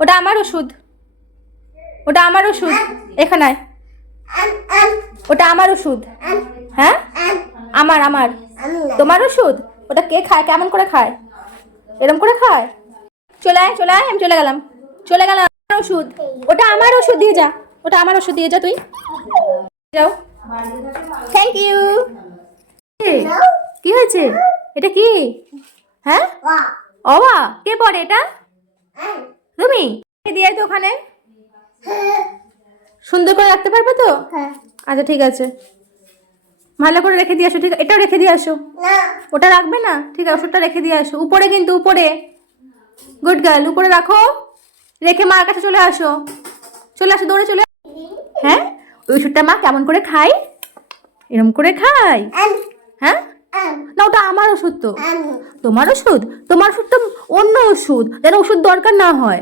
ওটা আমার ওষুধ, ওটা আমার ওষুধ। এখানে আয়। ওটা আমার ওষুধ। হ্যাঁ আমার আমার তোমার ওষুধ। ওটা কে খায়? কেমন করে খায়? এরম করে খায়? চলে আয় চলে আয়, আমি চলে গেলাম, চলে গেলাম। ওষুধ, ওটা আমার ওষুধ দিয়ে যা, ওটা আমার ওষুধ দিয়ে যা তুই। যাও। Thank you. কি হয়েছে? এটা কি? হ্যাঁ অবা কে পড়ে এটা? তুমি দিয়ে তো ওখানে সুন্দর করে রাখতে পারবে তো? আচ্ছা ঠিক আছে, ভালো করে রেখে দিয়ে আসো। ঠিক, এটাও রেখে দিয়ে আসো। ওটা রাখবে না? ঠিক আছে, ওষুধটা রেখে দিয়ে আসো উপরে, কিন্তু উপরে। গুড গার্ল, উপরে রাখো, রেখে মার কাছে চলে আসো। চলে আসো, দৌড়ে চলে। হ্যাঁ ওই ওষুধটা মা কেমন করে খাই? এরম করে খাই? হ্যাঁ না, ওটা আমার ওষুধ তো। তোমার ওষুধ? তোমার ওষুধ তো অন্য ওষুধ, যেন ওষুধ দরকার না হয়।